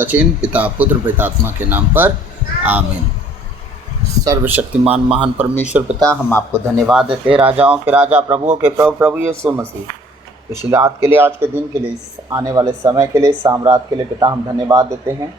सचिन पिता पुत्र पितात्मा के नाम पर आमीन। सर्वशक्तिमान महान परमेश्वर पिता, हम आपको धन्यवाद देते हैं, राजाओं के राजा प्रभुओं के प्रभु प्रभु यीशु मसीह, पिछली रात के लिए, आज के दिन के लिए, इस आने वाले समय के लिए, साम्राज्य के लिए पिता हम धन्यवाद देते हैं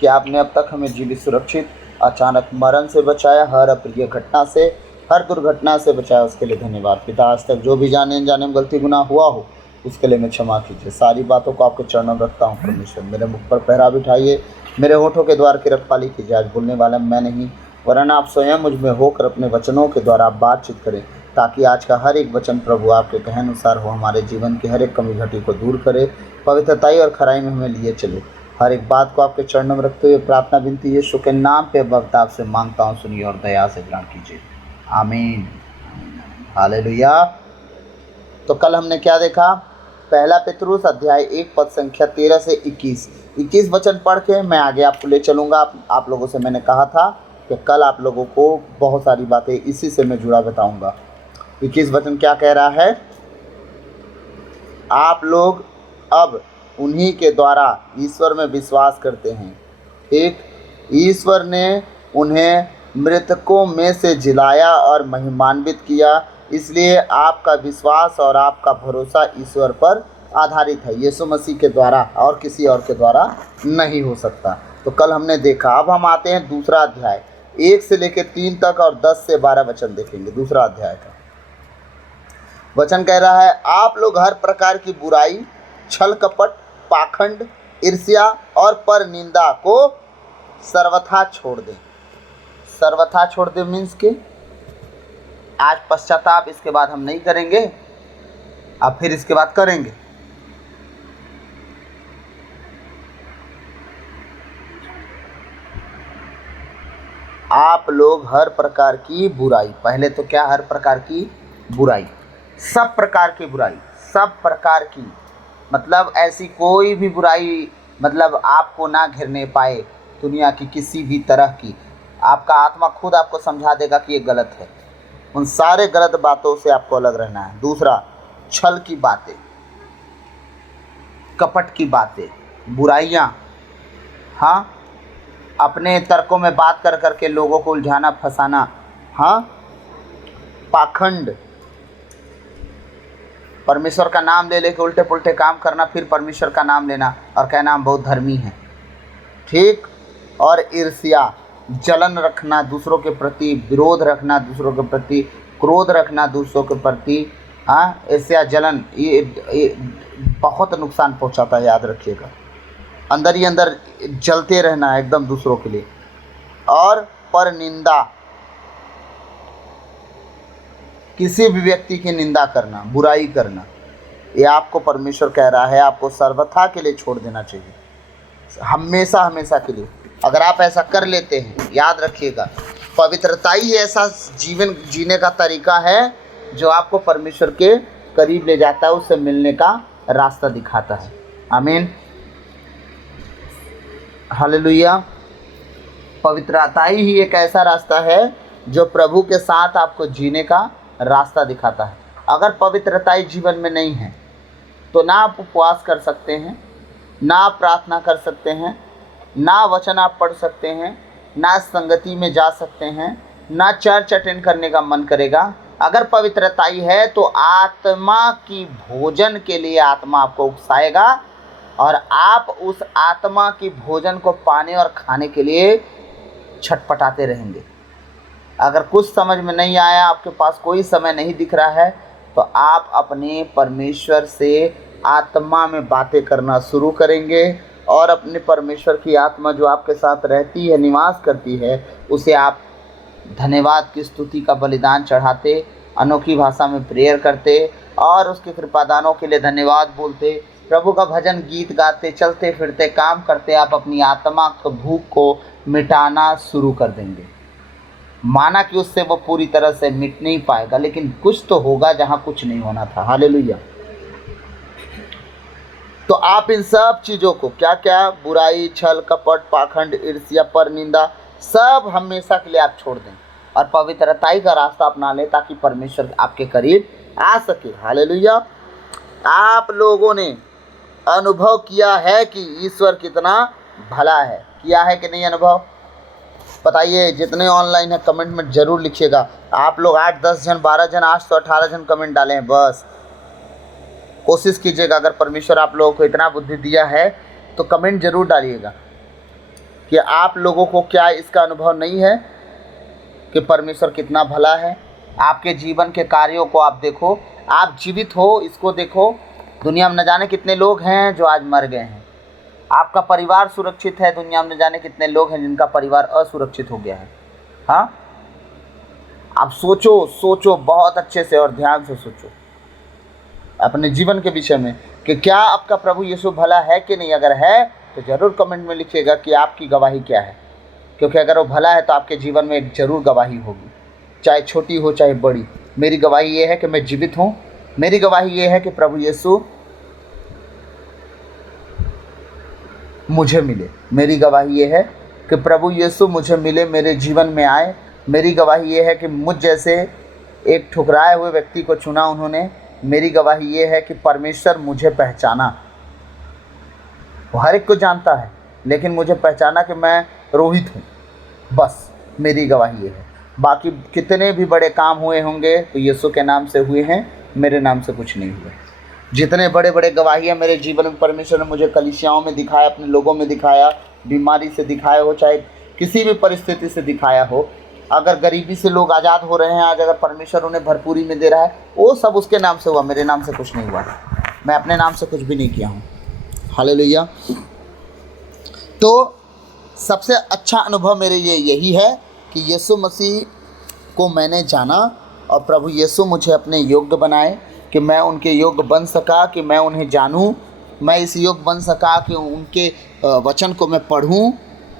कि आपने अब तक हमें जीवित सुरक्षित अचानक मरण से बचाया, हर अप्रिय घटना से, हर दुर्घटना से बचाया, उसके लिए धन्यवाद पिता। आज तक जो भी जाने अनजाने में गलती गुनाह हुआ हो उसके लिए मैं क्षमा कीजिए। सारी बातों को आपके चरणों में रखता हूँ परमेश्वर। मेरे मुख पर पहरा बिठाइए, मेरे होठों के द्वार की रखवाली कीजिए। आज बोलने वाला मैं नहीं वरन आप स्वयं मुझ में होकर अपने वचनों के द्वारा आप बातचीत करें, ताकि आज का हर एक वचन प्रभु आपके कहे अनुसार हो, हमारे जीवन की हर एक कमी घटी को दूर करे, पवित्रताई और खराई में हमें लिए चले। हर एक बात को आपके चरणों में रखते हुए प्रार्थना विनती यीशु के नाम पे भक्ता आपसे मांगता हूँ, सुनिए और दया से ग्रहण कीजिए, आमीन। हालेलुया। तो कल हमने क्या देखा? पहला पेतरुस अध्याय 1 पद संख्या 13 से 21 वचन पढ़ के मैं आगे आपको ले चलूँगा। आप लोगों से मैंने कहा था कि कल आप लोगों को बहुत सारी बातें इसी से मैं जुड़ा बताऊँगा। 21 वचन क्या कह रहा है? आप लोग अब उन्हीं के द्वारा ईश्वर में विश्वास करते हैं। एक, ईश्वर ने उन्हें मृतकों में से जिलाया और महिमान्वित किया, इसलिए आपका विश्वास और आपका भरोसा ईश्वर पर आधारित है, यीशु मसीह के द्वारा और किसी और के द्वारा नहीं हो सकता। तो कल हमने देखा। अब हम आते हैं दूसरा अध्याय 1 से लेकर 3 तक और 10 से 12 वचन देखेंगे। दूसरा अध्याय का वचन कह रहा है, आप लोग हर प्रकार की बुराई, छल कपट, पाखंड, ईर्ष्या और पर निंदा को सर्वथा छोड़ दें। सर्वथा छोड़ दें मीन्स के आज पश्चाताप इसके बाद हम नहीं करेंगे, अब फिर इसके बाद करेंगे। आप लोग हर प्रकार की बुराई, पहले तो क्या हर प्रकार की बुराई, सब प्रकार की बुराई, सब प्रकार की मतलब ऐसी कोई भी बुराई मतलब आपको ना घिरने पाए, दुनिया की किसी भी तरह की। आपका आत्मा खुद आपको समझा देगा कि ये गलत है। उन सारे गलत बातों से आपको अलग रहना है। दूसरा, छल की बातें, कपट की बातें, बुराइयाँ, हाँ, अपने तर्कों में बात कर करके लोगों को उलझाना फंसाना, हाँ, पाखंड, परमेश्वर का नाम ले लेके उल्टे पुल्टे काम करना, फिर परमेश्वर का नाम लेना और कहना हम बहुत धर्मी हैं, ठीक। और ईर्ष्या, जलन रखना दूसरों के प्रति, विरोध रखना दूसरों के प्रति, क्रोध रखना दूसरों के प्रति, हाँ, ईर्ष्या जलन ये बहुत नुकसान पहुंचाता है, याद रखिएगा। अंदर ही अंदर जलते रहना एकदम दूसरों के लिए। और पर निंदा, किसी भी व्यक्ति की निंदा करना, बुराई करना, ये आपको परमेश्वर कह रहा है आपको सर्वथा के लिए छोड़ देना चाहिए, हमेशा हमेशा के लिए। अगर आप ऐसा कर लेते हैं, याद रखिएगा, पवित्रता ही ऐसा जीवन जीने का तरीका है जो आपको परमेश्वर के करीब ले जाता है, उससे मिलने का रास्ता दिखाता है, आमीन, हालेलुया। पवित्रता ही एक ऐसा रास्ता है जो प्रभु के साथ आपको जीने का रास्ता दिखाता है। अगर पवित्रता जीवन में नहीं है तो ना आप उपवास कर सकते हैं, ना आप प्रार्थना कर सकते हैं, ना वचन आप पढ़ सकते हैं, ना संगति में जा सकते हैं, ना चर्च अटेंड करने का मन करेगा। अगर पवित्रता है तो आत्मा की भोजन के लिए आत्मा आपको उकसाएगा और आप उस आत्मा की भोजन को पाने और खाने के लिए छटपटाते रहेंगे। अगर कुछ समझ में नहीं आया, आपके पास कोई समय नहीं दिख रहा है, तो आप अपने परमेश्वर से आत्मा में बातें करना शुरू करेंगे और अपने परमेश्वर की आत्मा जो आपके साथ रहती है, निवास करती है, उसे आप धन्यवाद की स्तुति का बलिदान चढ़ाते, अनोखी भाषा में प्रेयर करते और उसके कृपादानों के लिए धन्यवाद बोलते, प्रभु का भजन गीत गाते, चलते फिरते काम करते, आप अपनी आत्मा को भूख को मिटाना शुरू कर देंगे। माना कि उससे वो पूरी तरह से मिट नहीं पाएगा, लेकिन कुछ तो होगा जहाँ कुछ नहीं होना था, हालेलुया। तो आप इन सब चीज़ों को, क्या क्या, बुराई, छल कपट, पाखंड, ईर्ष्या, पर निंदा, सब हमेशा के लिए आप छोड़ दें और पवित्रताई का रास्ता अपना लें, ताकि परमेश्वर आपके करीब आ सके, हालेलुया। आप लोगों ने अनुभव किया है कि ईश्वर कितना भला है, किया है कि नहीं अनुभव? बताइए, जितने ऑनलाइन है कमेंट में ज़रूर लिखिएगा। आप लोग 8 10 जन 12 जन, आज तो 18 जन कमेंट डालें हैं बस। कोशिश कीजिएगा, अगर परमेश्वर आप लोगों को इतना बुद्धि दिया है तो कमेंट ज़रूर डालिएगा कि आप लोगों को क्या इसका अनुभव नहीं है कि परमेश्वर कितना भला है। आपके जीवन के कार्यों को आप देखो, आप जीवित हो इसको देखो। दुनिया में न जाने कितने लोग हैं जो आज मर गए हैं। आपका परिवार सुरक्षित है, दुनिया में न जाने कितने लोग हैं जिनका परिवार असुरक्षित हो गया है। हाँ, आप सोचो, सोचो बहुत अच्छे से और ध्यान से सोचो अपने जीवन के विषय में कि क्या आपका प्रभु यीशु भला है कि नहीं। अगर है तो ज़रूर कमेंट में लिखिएगा कि आपकी गवाही क्या है, क्योंकि अगर वो भला है तो आपके जीवन में एक ज़रूर गवाही होगी, चाहे छोटी हो चाहे बड़ी। मेरी गवाही ये है कि मैं जीवित हूँ, मेरी गवाही ये है कि प्रभु यीशु मुझे मिले, मेरी गवाही ये है कि प्रभु यीशु मुझे मिले, मेरे जीवन में आए। मेरी गवाही ये है कि मुझ जैसे एक ठुकराए हुए व्यक्ति को चुना उन्होंने। मेरी गवाही ये है कि परमेश्वर मुझे पहचाना। वो हर एक को जानता है, लेकिन मुझे पहचाना कि मैं रोहित हूँ, बस मेरी गवाही ये है। बाकी कितने भी बड़े काम हुए होंगे तो यीशु के नाम से हुए हैं, मेरे नाम से कुछ नहीं हुए। जितने बड़े बड़े गवाहियाँ मेरे जीवन में परमेश्वर ने मुझे कलीसियाओं में दिखाया, अपने लोगों में दिखाया, बीमारी से दिखाया हो, चाहे किसी भी परिस्थिति से दिखाया हो। अगर गरीबी से लोग आज़ाद हो रहे हैं आज, अगर परमेश्वर उन्हें भरपूरी में दे रहा है, वो सब उसके नाम से हुआ, मेरे नाम से कुछ नहीं हुआ। मैं अपने नाम से कुछ भी नहीं किया हूँ। हालेलुया। तो सबसे अच्छा अनुभव मेरे लिए यही है कि यीशु मसीह को मैंने जाना और प्रभु यीशु मुझे अपने योग्य बनाए, कि मैं उनके योग्य बन सका, कि मैं उन्हें जानूं। मैं इस योग्य बन सका कि उनके वचन को मैं पढ़ूं।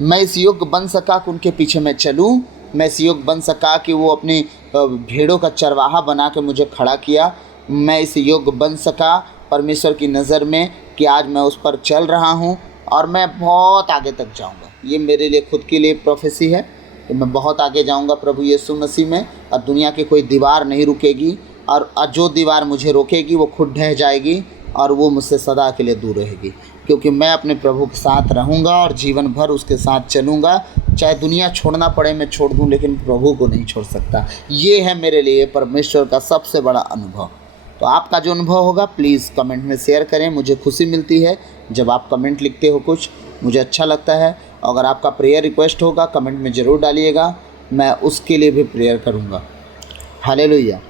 मैं इस योग्य बन सका कि उनके पीछे मैं चलूं। मैं इस योग्य बन सका कि वो अपनी भेड़ों का चरवाहा बना के मुझे खड़ा किया। मैं इस योग्य बन सका परमेश्वर की नज़र में कि आज मैं उस पर चल रहा हूं और मैं बहुत आगे तक जाऊंगा। ये मेरे लिए खुद के लिए प्रोफेसी है कि मैं बहुत आगे जाऊंगा प्रभु यीशु मसीह में, और दुनिया की कोई दीवार नहीं रुकेगी, और जो दीवार मुझे रोकेगी वो खुद ढह जाएगी और वो मुझसे सदा के लिए दूर रहेगी, क्योंकि मैं अपने प्रभु के साथ रहूँगा और जीवन भर उसके साथ चलूँगा। चाहे दुनिया छोड़ना पड़े मैं छोड़ दूँ, लेकिन प्रभु को नहीं छोड़ सकता। ये है मेरे लिए परमेश्वर का सबसे बड़ा अनुभव। तो आपका जो अनुभव होगा प्लीज़ कमेंट में शेयर करें। मुझे खुशी मिलती है जब आप कमेंट लिखते हो, कुछ मुझे अच्छा लगता है। अगर आपका प्रेयर रिक्वेस्ट होगा कमेंट में ज़रूर डालिएगा, मैं उसके लिए भी प्रेयर करूँगा। हालेलुया।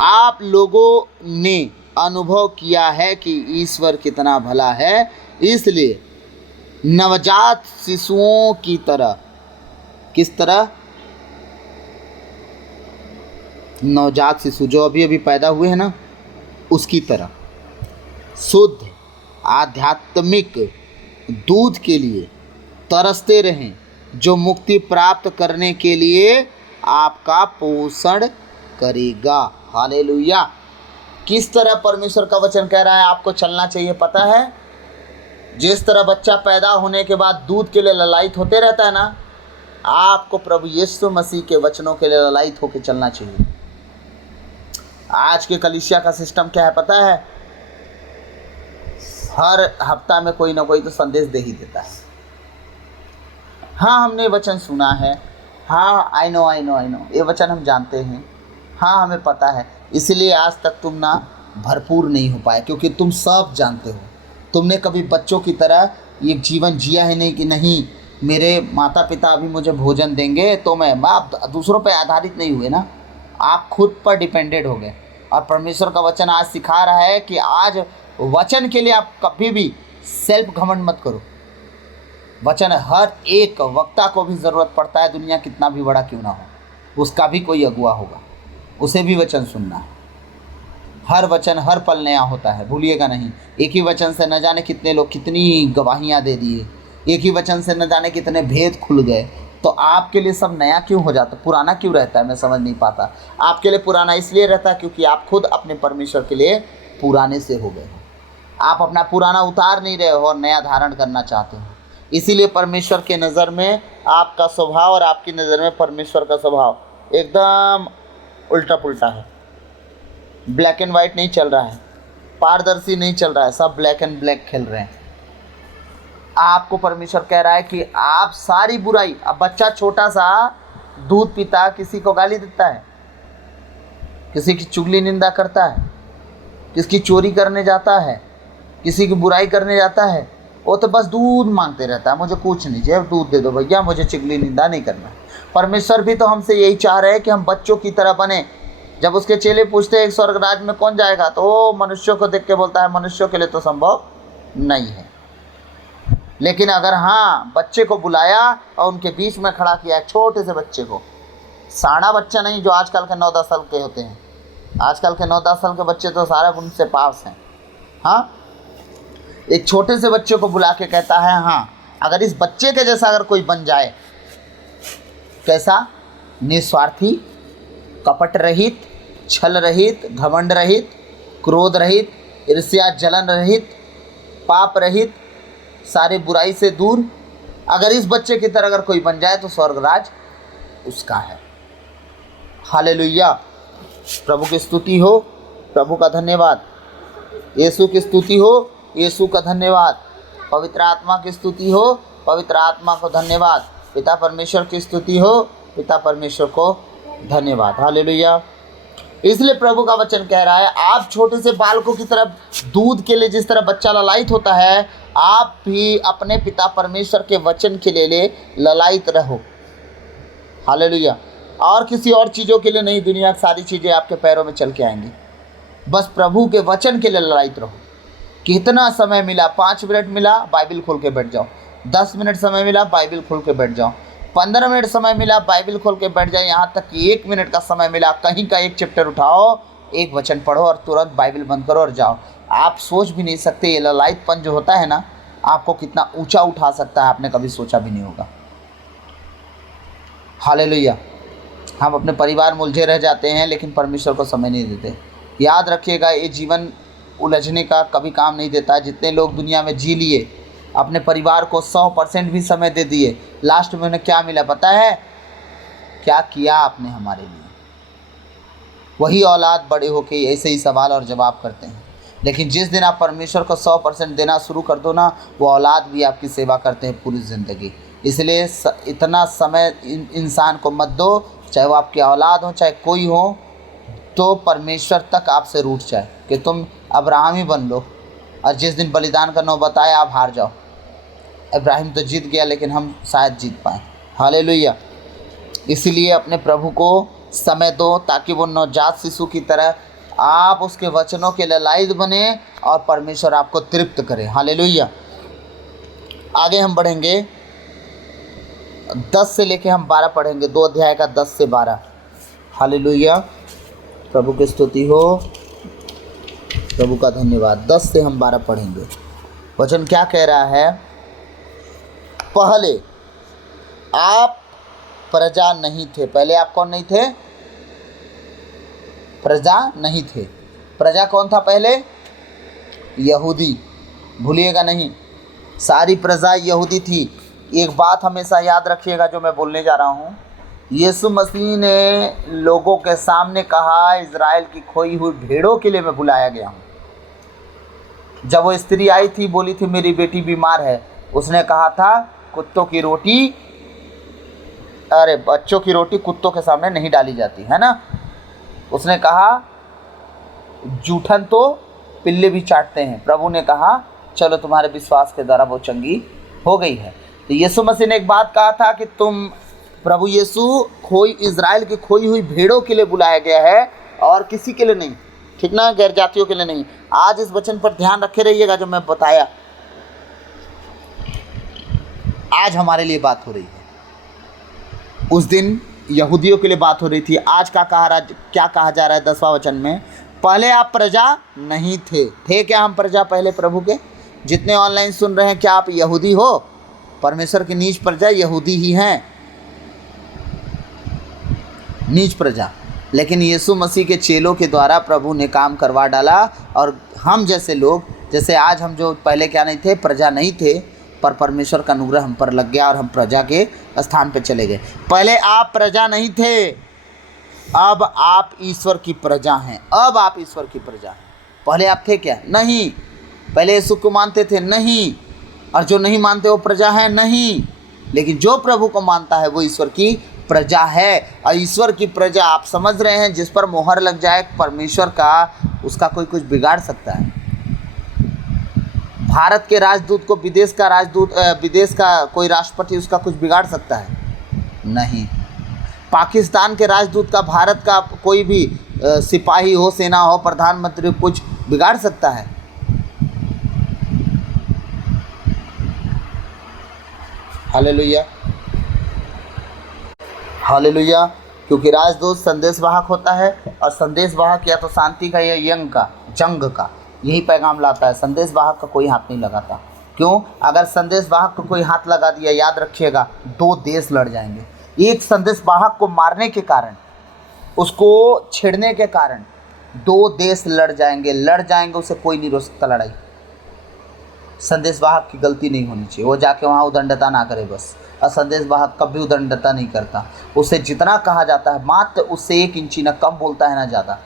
आप लोगों ने अनुभव किया है कि ईश्वर कितना भला है, इसलिए नवजात शिशुओं की तरह, किस तरह? नवजात शिशु जो अभी अभी पैदा हुए हैं ना, उसकी तरह शुद्ध आध्यात्मिक दूध के लिए तरसते रहें, जो मुक्ति प्राप्त करने के लिए आपका पोषण करेगा। हालेलुया। किस तरह परमेश्वर का वचन कह रहा है आपको चलना चाहिए पता है? जिस तरह बच्चा पैदा होने के बाद दूध के लिए ललायित होते रहता है ना, आपको प्रभु यीशु मसीह के वचनों के लिए ललायित होकर चलना चाहिए। आज के कलीसिया का सिस्टम क्या है पता है? हर हफ्ता में कोई ना कोई तो संदेश दे ही देता है। हाँ, हमने वचन सुना है, हाँ आई नो ये वचन हम जानते हैं, हाँ हमें पता है, इसलिए आज तक तुम ना भरपूर नहीं हो पाए, क्योंकि तुम सब जानते हो। तुमने कभी बच्चों की तरह ये जीवन जिया है नहीं कि नहीं मेरे माता पिता अभी मुझे भोजन देंगे तो आप दूसरों पर आधारित नहीं हुए ना, आप खुद पर डिपेंडेंट हो गए। और परमेश्वर का वचन आज सिखा रहा है कि आज वचन के लिए आप कभी भी सेल्फ घमंड मत करो। वचन हर एक वक्ता को भी ज़रूरत पड़ता है, दुनिया कितना भी बड़ा क्यों ना हो, उसका भी कोई अगुआ होगा, उसे भी वचन सुनना है। हर वचन हर पल नया होता है, भूलिएगा नहीं। एक ही वचन से न जाने कितने लोग कितनी गवाहियाँ दे दिए, एक ही वचन से न जाने कितने भेद खुल गए। तो आपके लिए सब नया क्यों हो जाता, पुराना क्यों रहता है? मैं समझ नहीं पाता। आपके लिए पुराना इसलिए रहता है क्योंकि आप खुद अपने परमेश्वर के लिए पुराने से हो गए हो। आप अपना पुराना उतार नहीं रहे हो और नया धारण करना चाहते हो। इसीलिए परमेश्वर के नज़र में आपका स्वभाव और आपकी नज़र में परमेश्वर का स्वभाव एकदम उल्टा पुल्टा है। ब्लैक एंड वाइट नहीं चल रहा है, पारदर्शी नहीं चल रहा है, सब ब्लैक एंड ब्लैक खेल रहे हैं। आपको परमेश्वर कह रहा है कि आप सारी बुराई, अब बच्चा छोटा सा दूध पीता किसी को गाली देता है, किसी की चुगली निंदा करता है, किसकी चोरी करने जाता है, किसी की बुराई करने जाता है, वो तो बस दूध मांगते रहता है, मुझे कुछ नहीं चाहिए, दूध दे दो भैया, मुझे चुगली निंदा नहीं करना। परमेश्वर भी तो हमसे यही चाह रहे हैं कि हम बच्चों की तरह बने। जब उसके चेले पूछते हैं एक स्वर्ग राज में कौन जाएगा, तो वो मनुष्यों को देख के बोलता है मनुष्यों के लिए तो संभव नहीं है, लेकिन अगर हाँ बच्चे को बुलाया और उनके बीच में खड़ा किया, छोटे से बच्चे को, साड़ा बच्चा नहीं जो आजकल के 9-10 साल के होते हैं, आजकल के 9-10 साल के बच्चे तो सारे उनसे पास हैं। हाँ, एक छोटे से बच्चे को बुला के कहता है हाँ अगर इस बच्चे के जैसा अगर कोई बन जाए, कैसा? निस्वार्थी, कपट रहित, छल रहित, घमंड रहित, क्रोध रहित, ईर्ष्या जलन रहित, पाप रहित, सारे बुराई से दूर, अगर इस बच्चे की तरह अगर कोई बन जाए तो स्वर्गराज उसका है। हालेलुया, प्रभु की स्तुति हो, प्रभु का धन्यवाद। यीशु की स्तुति हो, यीशु का धन्यवाद। पवित्र आत्मा की स्तुति हो, पवित्र आत्मा को धन्यवाद। पिता परमेश्वर की स्तुति हो, पिता परमेश्वर को धन्यवाद। हालेलुया। इसलिए प्रभु का वचन कह रहा है आप छोटे से बालकों की तरह, दूध के लिए जिस तरह बच्चा ललायित होता है, आप भी अपने पिता परमेश्वर के वचन के लिए ललायित रहो। हालेलुया। और किसी और चीज़ों के लिए नहीं, दुनिया की सारी चीज़ें आपके पैरों में चल के आएंगी, बस प्रभु के वचन के लिए ललायित रहो। कितना समय मिला, 5 मिनट मिला, बाइबिल खोल के बैठ जाओ। 10 मिनट समय मिला, बाइबिल खोल के बैठ जाओ। 15 मिनट समय मिला, बाइबिल खोल के बैठ जाए। यहाँ तक कि 1 मिनट का समय मिला, कहीं का एक चैप्टर उठाओ, एक वचन पढ़ो और तुरंत बाइबिल बंद करो और जाओ। आप सोच भी नहीं सकते ये ललायतपन जो होता है ना, आपको कितना ऊंचा उठा सकता है, आपने कभी सोचा भी नहीं होगा। हालेलुया। हम अपने परिवार में उलझे रह जाते हैं, लेकिन परमेश्वर को समय नहीं देते। याद रखिएगा, ये जीवन उलझने का कभी काम नहीं देता। जितने लोग दुनिया में जी लिए, अपने परिवार को 100% भी समय दे दिए, लास्ट में उन्हें क्या मिला पता है? क्या किया आपने हमारे लिए? वही औलाद बड़े होके ऐसे ही सवाल और जवाब करते हैं। लेकिन जिस दिन आप परमेश्वर को 100% देना शुरू कर दो ना, वो औलाद भी आपकी सेवा करते हैं पूरी ज़िंदगी। इसलिए इतना समय इंसान को मत दो, चाहे वो आपकी औलाद हो, चाहे कोई हो, तो परमेश्वर तक आपसे रूठ जाए कि तुम अब्राहम ही बन लो, और जिस दिन बलिदान का नौबत आए आप हार जाओ। इब्राहिम तो जीत गया, लेकिन हम शायद जीत पाएँ। हालेलुया। इसीलिए अपने प्रभु को समय दो, ताकि वो नवजात शिशु की तरह आप उसके वचनों के ललायत बने और परमेश्वर आपको तृप्त करे। हालेलुया। आगे हम बढ़ेंगे, 10 से लेके हम 12 पढ़ेंगे, 2 अध्याय का 10 से 12। हालेलुया। प्रभु की स्तुति हो, प्रभु का धन्यवाद। 10 से हम 12 पढ़ेंगे। वचन क्या कह रहा है? पहले आप प्रजा नहीं थे। पहले आप कौन नहीं थे? प्रजा नहीं थे। प्रजा कौन था पहले? यहूदी। भूलिएगा नहीं, सारी प्रजा यहूदी थी। एक बात हमेशा याद रखिएगा जो मैं बोलने जा रहा हूँ। यीशु मसीह ने लोगों के सामने कहा, इज़राइल की खोई हुई भेड़ों के लिए मैं बुलाया गया हूँ। जब वो स्त्री आई थी, बोली थी मेरी बेटी बीमार है, उसने कहा था कुत्तों की रोटी, अरे बच्चों की रोटी कुत्तों के सामने नहीं डाली जाती है ना। उसने कहा जूठन तो पिल्ले भी चाटते हैं। प्रभु ने कहा चलो तुम्हारे विश्वास के द्वारा वो चंगी हो गई है। तो यीशु मसीह ने एक बात कहा था कि तुम, प्रभु यीशु इज़राइल की खोई हुई भेड़ों के लिए बुलाया गया है और किसी के लिए नहीं, ठीक ना, गैर जातियों के लिए नहीं। आज इस वचन पर ध्यान रखे रहिएगा जो मैं बताया, आज हमारे लिए बात हो रही है। उस दिन यहूदियों के लिए बात हो रही थी। आज क्या कहा जा रहा है 10वां वचन में? पहले आप प्रजा नहीं थे क्या हम प्रजा पहले प्रभु के? जितने ऑनलाइन सुन रहे हैं, क्या आप यहूदी हो? परमेश्वर की नीच प्रजा यहूदी ही हैं, नीच प्रजा। लेकिन यीशु मसीह के चेलों के द्वारा प्रभु ने काम करवा डाला, और हम जैसे लोग, जैसे आज हम जो पहले क्या नहीं थे, प्रजा नहीं थे, पर परमेश्वर का अनुग्रह हम पर लग गया और हम प्रजा के स्थान पे चले गए। पहले आप प्रजा नहीं थे, अब आप ईश्वर की प्रजा हैं। अब आप ईश्वर की प्रजा हैं। पहले आप थे क्या? नहीं। पहले यीशु को मानते थे? नहीं। और जो नहीं मानते वो प्रजा है नहीं, लेकिन जो प्रभु को मानता है वो ईश्वर की प्रजा है। और ईश्वर की प्रजा आप समझ रहे हैं, जिस पर मोहर लग जाए परमेश्वर का, उसका कोई कुछ बिगाड़ सकता है? भारत के राजदूत को विदेश का राजदूत, विदेश का कोई राष्ट्रपति उसका कुछ बिगाड़ सकता है? नहीं। पाकिस्तान के राजदूत का भारत का कोई भी सिपाही हो, सेना हो, प्रधानमंत्री कुछ बिगाड़ सकता है? Hallelujah, hallelujah. क्योंकि राजदूत संदेशवाहक होता है, और संदेशवाहक या तो शांति का या जंग का यही पैगाम लाता है। संदेशवाहक का कोई हाथ नहीं लगाता। क्यों? अगर संदेशवाहक को कोई हाथ लगा दिया, याद रखिएगा, 2 देश लड़ जाएंगे। एक संदेशवाहक को मारने के कारण, उसको छेड़ने के कारण 2 देश लड़ जाएंगे। उसे कोई नहीं रोक सकता लड़ाई। संदेशवाहक की गलती नहीं होनी चाहिए, वो जाके वहाँ उदंडता ना करे बस। और संदेशवाहक कभी उदंडता नहीं करता। उसे जितना कहा जाता है, मात्र उससे 1 इंची न कम बोलता है ना ज़्यादा,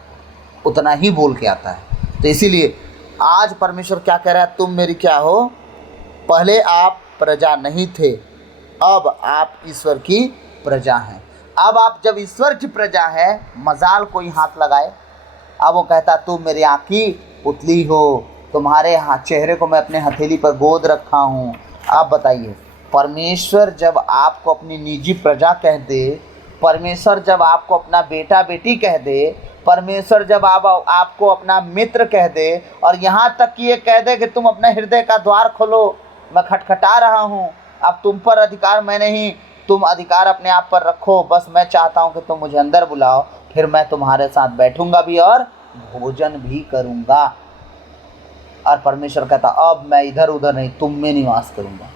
उतना ही बोल के आता है। तो इसीलिए आज परमेश्वर क्या कह रहा है? तुम मेरी क्या हो? पहले आप प्रजा नहीं थे, अब आप ईश्वर की प्रजा हैं। अब आप जब ईश्वर की प्रजा है, मजाल कोई हाथ लगाए, अब वो कहता तुम मेरी आँखी पुतली हो, तुम्हारे चेहरे को मैं अपने हथेली पर गोद रखा हूँ। आप बताइए, परमेश्वर जब आपको अपनी निजी प्रजा कह दे, परमेश्वर जब आपको अपना बेटा बेटी कह दे, परमेश्वर जब आपको अपना मित्र कह दे, और यहाँ तक कि ये कह दे कि तुम अपने हृदय का द्वार खोलो, मैं खटखटा रहा हूँ, अब तुम पर अधिकार मैं नहीं, तुम अधिकार अपने आप पर रखो, बस मैं चाहता हूँ कि तुम मुझे अंदर बुलाओ, फिर मैं तुम्हारे साथ बैठूंगा भी और भोजन भी करूँगा। और परमेश्वर कहता अब मैं इधर उधर नहीं, तुम में निवास करूँगा।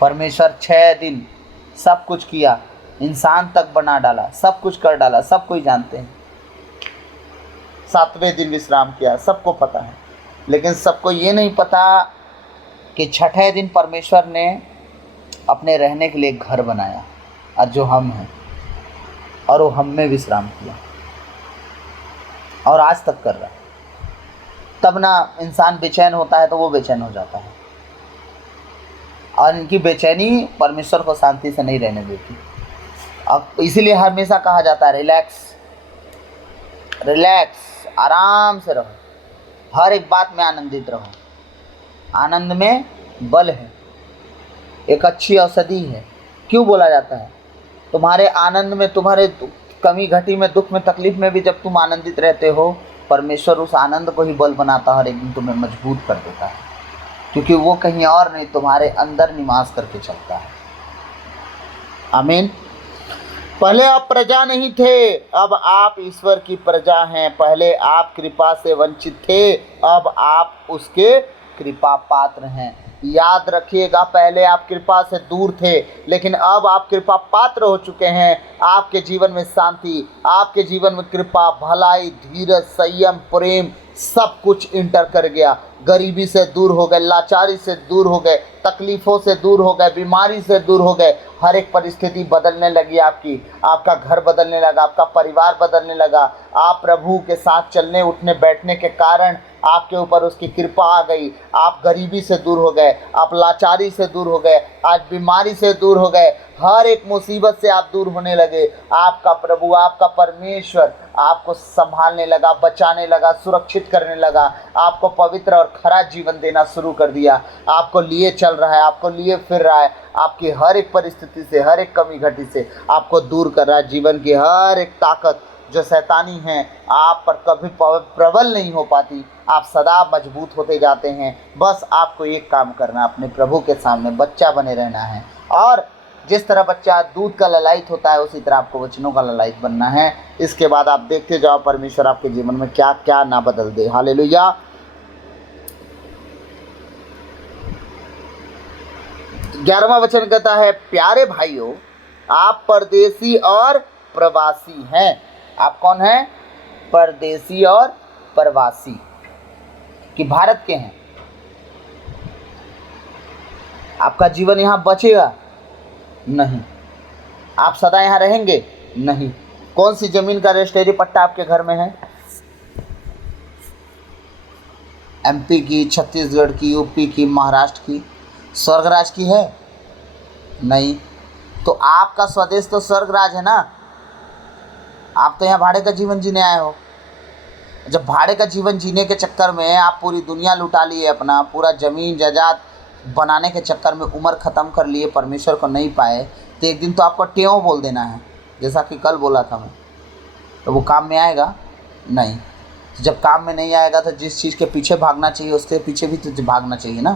परमेश्वर 6 दिन सब कुछ किया, इंसान तक बना डाला, सब कुछ कर डाला, सब कोई जानते हैं। 7वें दिन विश्राम किया, सबको पता है। लेकिन सबको ये नहीं पता कि 6ठे दिन परमेश्वर ने अपने रहने के लिए घर बनाया, और जो हम हैं, और वो हम में विश्राम किया, और आज तक कर रहा है। तब ना इंसान बेचैन होता है तो वो बेचैन हो जाता है, और इनकी बेचैनी परमेश्वर को शांति से नहीं रहने देती। अब इसीलिए हमेशा कहा जाता है रिलैक्स, आराम से रहो, हर एक बात में आनंदित रहो। आनंद में बल है, एक अच्छी औषधि है। क्यों बोला जाता है? तुम्हारे आनंद में, तुम्हारे कमी घटी में, दुख में, तकलीफ में भी जब तुम आनंदित रहते हो, परमेश्वर उस आनंद को ही बल बनाता है और एक दिन तुम्हें मजबूत कर देता है, क्योंकि वो कहीं और नहीं, तुम्हारे अंदर निवास करके चलता है। आमीन। पहले आप प्रजा नहीं थे, अब आप ईश्वर की प्रजा हैं। पहले आप कृपा से वंचित थे, अब आप उसके कृपा पात्र हैं। याद रखिएगा, पहले आप कृपा से दूर थे, लेकिन अब आप कृपा पात्र हो चुके हैं। आपके जीवन में शांति, आपके जीवन में कृपा, भलाई, धीरज, संयम, प्रेम सब कुछ इंटर कर गया। गरीबी से दूर हो गए, लाचारी से दूर हो गए, तकलीफ़ों से दूर हो गए, बीमारी से दूर हो गए। हर एक परिस्थिति बदलने लगी आपकी, आपका घर बदलने लगा, आपका परिवार बदलने लगा। आप प्रभु के साथ चलने उठने बैठने के कारण आपके ऊपर उसकी कृपा आ गई। आप गरीबी से दूर हो गए, आप लाचारी से दूर हो गए, आज बीमारी से दूर हो गए, हर एक मुसीबत से आप दूर होने लगे। आपका प्रभु, आपका परमेश्वर आपको संभालने लगा, बचाने लगा, सुरक्षित करने लगा, आपको पवित्र और खरा जीवन देना शुरू कर दिया। आपको लिए चल रहा है, आपको लिए फिर रहा है, आपकी हर एक परिस्थिति से, हर एक कमी घटी से आपको दूर कर रहा है। जीवन की हर एक ताकत जो शैतानी है आप पर कभी प्रबल नहीं हो पाती, आप सदा मजबूत होते जाते हैं। बस आपको एक काम करना, अपने प्रभु के सामने बच्चा बने रहना है, और जिस तरह बच्चा दूध का ललायत होता है उसी तरह आपको वचनों का ललायत बनना है। इसके बाद आप देखते जाओ परमेश्वर आपके जीवन में क्या क्या ना बदल दे। हालेलुया। 11वां वचन कहता है, प्यारे भाइयों, आप परदेसी और प्रवासी हैं। आप कौन हैं? परदेसी और प्रवासी। कि भारत के हैं। आपका जीवन यहाँ बचेगा नहीं, आप सदा यहाँ रहेंगे नहीं। कौन सी जमीन का रजिस्ट्री पट्टा आपके घर में है? एमपी की, छत्तीसगढ़ की, यूपी की, महाराष्ट्र की, स्वर्गराज की है? नहीं। तो आपका स्वदेश तो स्वर्गराज है ना। आप तो यहाँ भाड़े का जीवन जीने आए हो। जब भाड़े का जीवन जीने के चक्कर में आप पूरी दुनिया लुटा लिए, अपना पूरा ज़मीन जायदाद बनाने के चक्कर में उम्र ख़त्म कर लिए, परमेश्वर को नहीं पाए, तो एक दिन तो आपको टेव बोल देना है, जैसा कि कल बोला था मैं। तो वो काम में आएगा नहीं। तो जब काम में नहीं आएगा तो जिस चीज़ के पीछे भागना चाहिए उसके पीछे भी तो भागना चाहिए ना।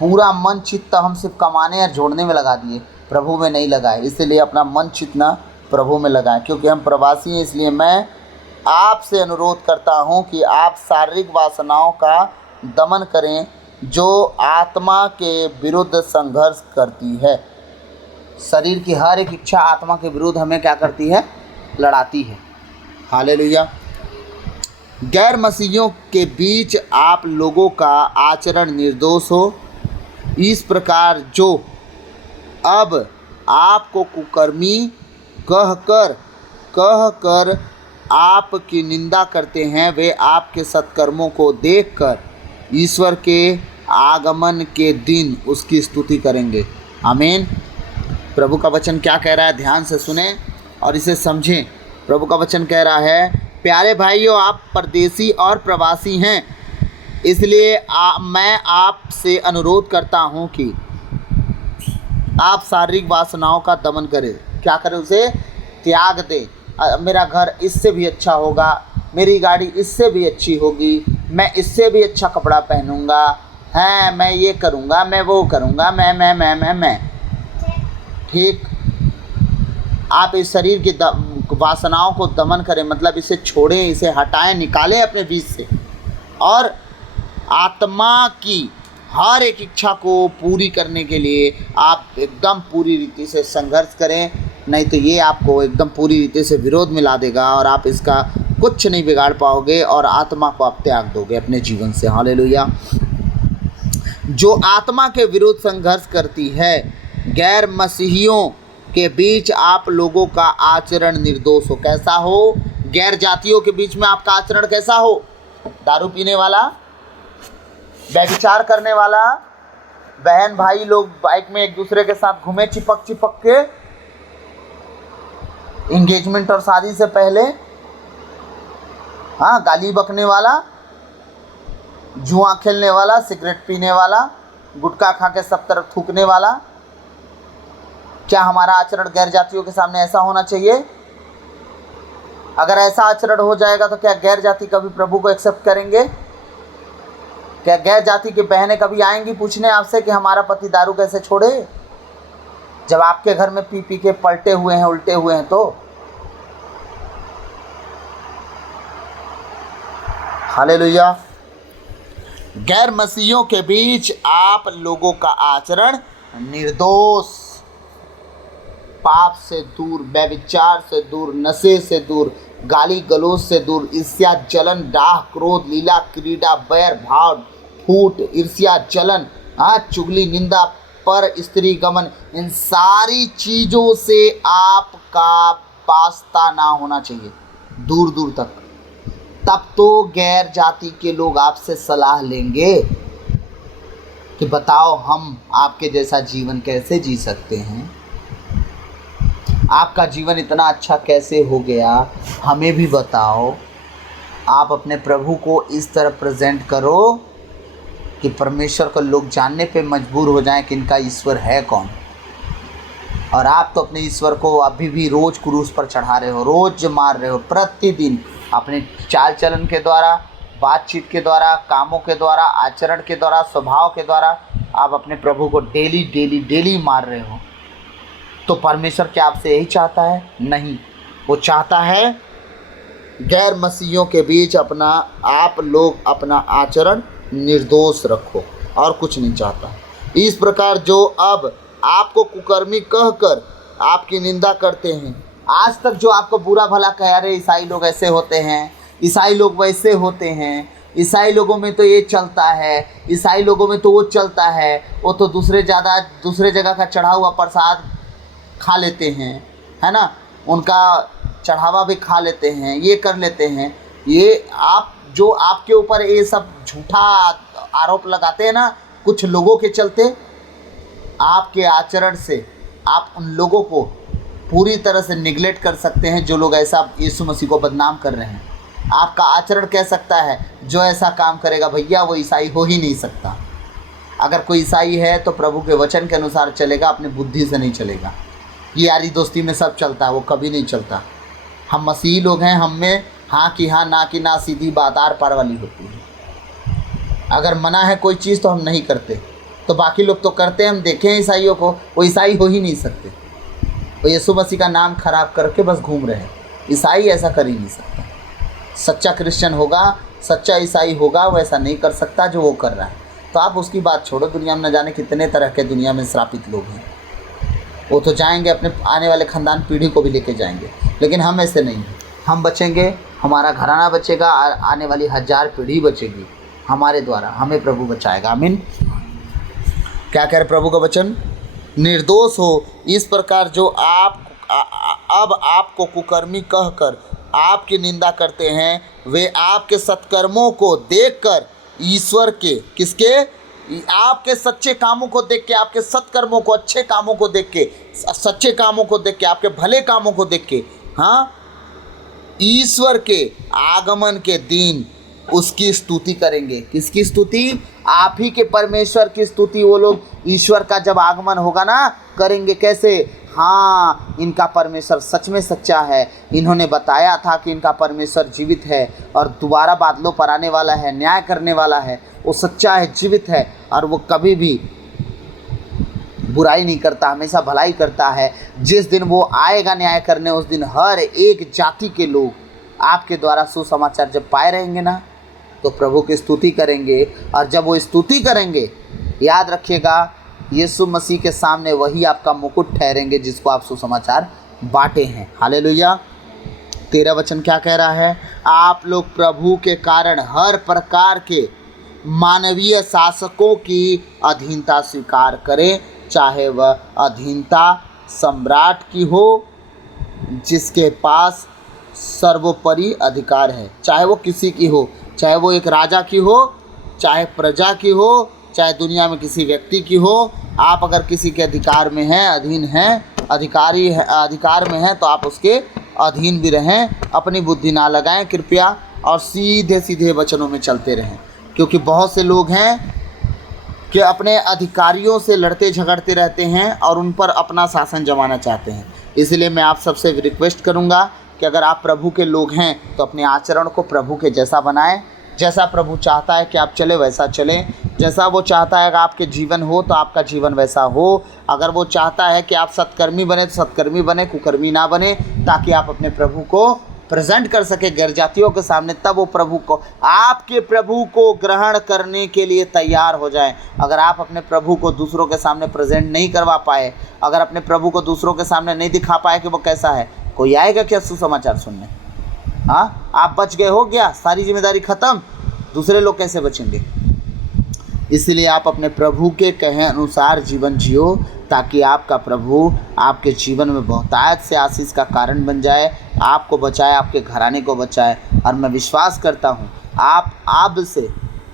पूरा मन चित्त हम सिर्फ कमाने या जोड़ने में लगा दिए, प्रभु में नहीं लगाए। इसलिए अपना मन चित्त ना प्रभु में लगाएं। क्योंकि हम प्रवासी हैं, इसलिए मैं आपसे अनुरोध करता हूं कि आप शारीरिक वासनाओं का दमन करें जो आत्मा के विरुद्ध संघर्ष करती है। शरीर की हर एक इच्छा आत्मा के विरुद्ध हमें क्या करती है? लड़ाती है। हालेलुया। गैर मसीहियों के बीच आप लोगों का आचरण निर्दोष हो, इस प्रकार जो अब आपको कुकर्मी कहकर आपकी निंदा करते हैं, वे आपके सत्कर्मों को देखकर ईश्वर के आगमन के दिन उसकी स्तुति करेंगे। आमीन। प्रभु का वचन क्या कह रहा है, ध्यान से सुने और इसे समझें। प्रभु का वचन कह रहा है, प्यारे भाइयों, आप परदेसी और प्रवासी हैं, इसलिए मैं आपसे अनुरोध करता हूं कि आप शारीरिक वासनाओं का दमन करें। क्या करें? उसे त्याग दें। मेरा घर इससे भी अच्छा होगा, मेरी गाड़ी इससे भी अच्छी होगी, मैं इससे भी अच्छा कपड़ा पहनूंगा, हैं मैं ये करूंगा, मैं वो करूंगा, मैं। ठीक। आप इस शरीर की वासनाओं को दमन करें, मतलब इसे छोड़ें, इसे हटाएं, निकालें अपने बीच से, और आत्मा की हर एक इच्छा को पूरी करने के लिए आप एकदम पूरी रीति से संघर्ष करें। नहीं तो ये आपको एकदम पूरी रीति से विरोध में ला देगा और आप इसका कुछ नहीं बिगाड़ पाओगे और आत्मा को आप त्याग दोगे अपने जीवन से। हालेलुया। जो आत्मा के विरुद्ध संघर्ष करती है, गैर मसीहियों के बीच आप लोगों का आचरण निर्दोष हो। कैसा हो? गैर जातियों के बीच में आपका आचरण कैसा हो? दारू पीने वाला, व्यभिचार करने वाला, बहन भाई लोग बाइक में एक दूसरे के साथ घूमे चिपक के, एंगेजमेंट और शादी से पहले, हाँ, गाली बकने वाला, जुआ खेलने वाला, सिगरेट पीने वाला, गुटखा खा के सब तरफ थूकने वाला। क्या हमारा आचरण गैर जातियों के सामने ऐसा होना चाहिए? अगर ऐसा आचरण हो जाएगा तो क्या गैर जाति कभी प्रभु को एक्सेप्ट करेंगे? क्या गैर जाति की बहनें कभी आएंगी पूछने आपसे कि हमारा पति दारू कैसे छोड़े? जब आपके घर में पी के पलटे हुए हैं, उल्टे हुए हैं तो। हालेलुया। गैर मसीहियों के बीच आप लोगों का आचरण निर्दोष, पाप से दूर, व्यभिचार से दूर, नशे से दूर, गाली गलौज से दूर, ईर्ष्या जलन डाह क्रोध लीला क्रीड़ा बैर भाव फूट ईर्ष्या जलन, चुगली निंदा पर स्त्री गमन, इन सारी चीज़ों से आपका वास्ता ना होना चाहिए, दूर दूर तक। तब तो गैर जाति के लोग आपसे सलाह लेंगे कि बताओ हम आपके जैसा जीवन कैसे जी सकते हैं, आपका जीवन इतना अच्छा कैसे हो गया, हमें भी बताओ। आप अपने प्रभु को इस तरह प्रेजेंट करो कि परमेश्वर को लोग जानने पे मजबूर हो जाएं कि इनका ईश्वर है कौन। और आप तो अपने ईश्वर को अभी भी रोज़ क्रूस पर चढ़ा रहे हो, रोज़ मार रहे हो, प्रतिदिन अपने चाल चलन के द्वारा, बातचीत के द्वारा, कामों के द्वारा, आचरण के द्वारा, स्वभाव के द्वारा आप अपने प्रभु को डेली मार रहे हो। तो परमेश्वर क्या आपसे यही चाहता है? नहीं। वो चाहता है गैर मसीहियों के बीच आप लोग अपना आचरण निर्दोष रखो, और कुछ नहीं चाहता। इस प्रकार जो अब आपको कुकर्मी कहकर आपकी निंदा करते हैं, आज तक जो आपको बुरा भला कह रहे, ईसाई लोग ऐसे होते हैं, ईसाई लोग वैसे होते हैं, ईसाई लोगों में तो ये चलता है, ईसाई लोगों में तो वो चलता है, वो तो दूसरे जगह का चढ़ा हुआ प्रसाद खा लेते हैं, है ना, उनका चढ़ावा भी खा लेते हैं, ये कर लेते हैं। ये आप जो आपके ऊपर ये सब झूठा आरोप लगाते हैं ना कुछ लोगों के चलते, आपके आचरण से आप उन लोगों को पूरी तरह से निगलेक्ट कर सकते हैं जो लोग ऐसा यीशु मसीह को बदनाम कर रहे हैं। आपका आचरण कह सकता है जो ऐसा काम करेगा भैया वो ईसाई हो ही नहीं सकता। अगर कोई ईसाई है तो प्रभु के वचन के अनुसार चलेगा, अपनी बुद्धि से नहीं चलेगा। ये यारी दोस्ती में सब चलता है, वो कभी नहीं चलता। हम मसीही लोग हैं, हम में हाँ की हाँ ना की ना सीधी बात आर पार वाली होती है। अगर मना है कोई चीज़ तो हम नहीं करते, तो बाकी लोग तो करते हैं। हम देखें ईसाइयों को, वो ईसाई हो ही नहीं सकते। वो यीशु मसीह का नाम खराब करके बस घूम रहे हैं। ईसाई ऐसा कर ही नहीं सकता। सच्चा क्रिश्चियन होगा, सच्चा ईसाई होगा, वो ऐसा नहीं कर सकता जो वो कर रहा है। तो आप उसकी बात छोड़ो। दुनिया में न जाने कितने तरह के दुनिया में श्रापित लोग हैं। वो तो जाएंगे, अपने आने वाले ख़ानदान पीढ़ी को भी लेके जाएंगे, लेकिन हम ऐसे नहीं हैं। हम बचेंगे, हमारा घराना बचेगा, आने वाली 1000 पीढ़ी बचेगी हमारे द्वारा। हमें प्रभु बचाएगा। आमीन। क्या कह रहे प्रभु का वचन? निर्दोष हो इस प्रकार जो अब आपको कुकर्मी कहकर आपकी निंदा करते हैं, वे आपके सत्कर्मों को देखकर ईश्वर के किसके आपके सच्चे कामों को देख के, आपके सत्कर्मों को, अच्छे कामों को देख के, सच्चे कामों को देख के, आपके भले कामों को देख के, हाँ, ईश्वर के आगमन के दिन उसकी स्तुति करेंगे। किसकी स्तुति? आप ही के परमेश्वर की स्तुति वो लोग ईश्वर का जब आगमन होगा ना करेंगे। कैसे? हाँ, इनका परमेश्वर सच में सच्चा है। इन्होंने बताया था कि इनका परमेश्वर जीवित है और दोबारा बादलों पर आने वाला है, न्याय करने वाला है। वो सच्चा है, जीवित है और वो कभी भी बुराई नहीं करता, हमेशा भलाई करता है। जिस दिन वो आएगा न्याय करने, उस दिन हर एक जाति के लोग आपके द्वारा सुसमाचार जब पाए रहेंगे ना, तो प्रभु की स्तुति करेंगे। और जब वो स्तुति करेंगे, याद रखिएगा, यीशु मसीह के सामने वही आपका मुकुट ठहरेंगे जिसको आप सुसमाचार बांटे हैं। हालेलुया। 13 वचन क्या कह रहा है? आप लोग प्रभु के कारण हर प्रकार के मानवीय शासकों की अधीनता स्वीकार करें, चाहे वह अधीनता सम्राट की हो जिसके पास सर्वोपरि अधिकार है, चाहे वो किसी की हो, चाहे वो एक राजा की हो, चाहे प्रजा की हो, चाहे दुनिया में किसी व्यक्ति की हो। आप अगर किसी के अधिकार में हैं, अधीन हैं, अधिकार में हैं, तो आप उसके अधीन भी रहें। अपनी बुद्धि ना लगाएं कृपया, और सीधे सीधे वचनों में चलते रहें। क्योंकि बहुत से लोग हैं कि अपने अधिकारियों से लड़ते झगड़ते रहते हैं और उन पर अपना शासन जमाना चाहते हैं। इसलिए मैं आप सबसे रिक्वेस्ट करूंगा कि अगर आप प्रभु के लोग हैं तो अपने आचरण को प्रभु के जैसा बनाएं। जैसा प्रभु चाहता है कि आप चले वैसा चलें। जैसा वो चाहता है कि आपके जीवन हो तो आपका जीवन वैसा हो। अगर वो चाहता है कि आप सत्कर्मी बने तो सत्कर्मी बने, कुकर्मी ना बने, ताकि आप अपने प्रभु को प्रेजेंट कर सके गैर जातियों के सामने। तब वो प्रभु को, आपके प्रभु को ग्रहण करने के लिए तैयार हो जाएं। अगर आप अपने प्रभु को दूसरों के सामने प्रेजेंट नहीं करवा पाए, अगर अपने प्रभु को दूसरों के सामने नहीं दिखा पाए कि वो कैसा है, कोई आएगा क्या सुसमाचार सुनने? हाँ, आप बच गए, हो गया, सारी जिम्मेदारी खत्म, दूसरे लोग कैसे बचेंगे? इसलिए आप अपने प्रभु के कहे अनुसार जीवन जियो, ताकि आपका प्रभु आपके जीवन में बहुतायत से आशीष का कारण बन जाए, आपको बचाए, आपके घराने को बचाए। और मैं विश्वास करता हूँ आप अब से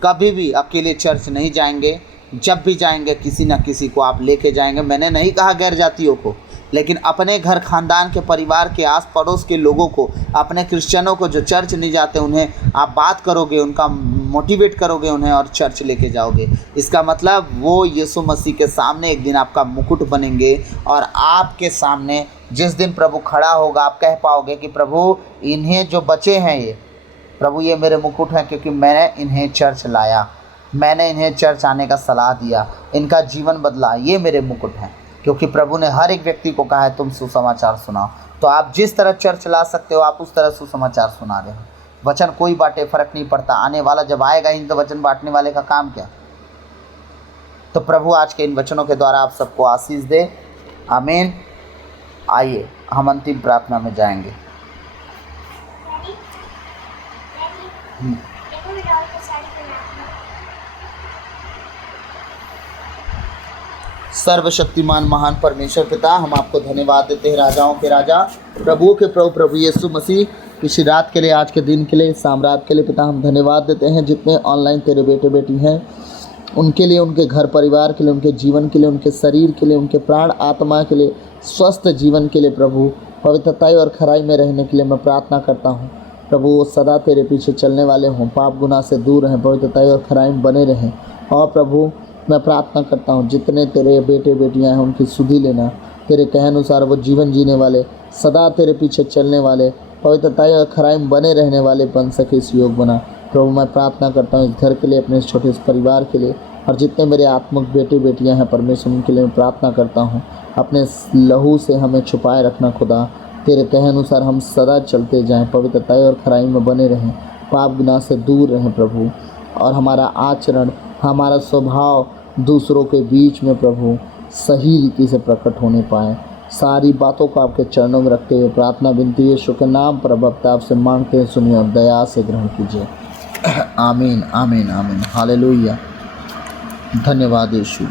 कभी भी अकेले चर्च नहीं जाएंगे। जब भी जाएंगे किसी न किसी को आप लेके जाएंगे। मैंने नहीं कहा गैर जातियों को, लेकिन अपने घर खानदान के परिवार के आस पड़ोस के लोगों को, अपने क्रिश्चियनों को जो चर्च नहीं जाते, उन्हें आप बात करोगे, उनका मोटिवेट करोगे उन्हें और चर्च लेके जाओगे। इसका मतलब वो यीशु मसीह के सामने एक दिन आपका मुकुट बनेंगे और आपके सामने जिस दिन प्रभु खड़ा होगा, आप कह पाओगे कि प्रभु इन्हें जो बचे हैं, ये प्रभु ये मेरे मुकुट हैं, क्योंकि मैंने इन्हें चर्च लाया, मैंने इन्हें चर्च आने का सलाह दिया, इनका जीवन बदला, ये मेरे मुकुट हैं। क्योंकि प्रभु ने हर एक व्यक्ति को कहा है तुम सुसमाचार सुनाओ। तो आप जिस तरह चर्च ला सकते हो, आप उस तरह सुसमाचार सुना रहे हो। वचन कोई बांटे, फर्क नहीं पड़ता। आने वाला जब आएगा ही तो वचन बांटने वाले का काम क्या? तो प्रभु आज के इन वचनों के द्वारा आप सबको आशीष दे। आमीन। आइए हम अंतिम प्रार्थना में जाएंगे। सर्वशक्तिमान महान परमेश्वर पिता, हम आपको धन्यवाद देते हैं, राजाओं के राजा, प्रभुओं के प्रभु, प्रभु यीशु मसीह, इसी रात के लिए, आज के दिन के लिए, साम्राज्य के लिए पिता हम धन्यवाद देते हैं। जितने ऑनलाइन तेरे बेटे बेटी हैं उनके लिए, उनके घर परिवार के लिए, उनके जीवन के लिए, उनके शरीर के लिए, उनके प्राण आत्मा के लिए, स्वस्थ जीवन के लिए प्रभु पवित्रताई और खराई में रहने के लिए मैं प्रार्थना करता हूँ। प्रभु वो सदा तेरे पीछे चलने वाले हों, पाप गुनाह से दूर रहें, पवित्रताई और खराई में बने रहें। और प्रभु मैं प्रार्थना करता हूँ जितने तेरे बेटे बेटियाँ हैं उनकी सुधि लेना, तेरे कहे अनुसार वो जीवन जीने वाले, सदा तेरे पीछे चलने वाले, पवित्रताई और खराई में बने रहने वाले बन सके इस योग बना। प्रभु मैं प्रार्थना करता हूँ इस घर के लिए, अपने इस छोटे इस परिवार के लिए, और जितने मेरे आत्मिक बेटे बेटियां हैं परमेश्वर उनके लिए मैं प्रार्थना करता हूँ। अपने लहू से हमें छुपाए रखना खुदा, तेरे कहे अनुसार हम सदा चलते जाएं, पवित्रताई और खराई में बने रहें, पाप गुनाह से दूर रहें प्रभु, और हमारा आचरण, हमारा स्वभाव दूसरों के बीच में प्रभु सही रीति से प्रकट होने पाए। सारी बातों को आपके चरणों में रखते हुए प्रार्थना विनती यीशु के नाम पर भक्त आपसे मांगते हैं, सुनिए और दया से ग्रहण कीजिए। आमीन आमीन आमीन। हालेलुया। धन्यवाद यीशु।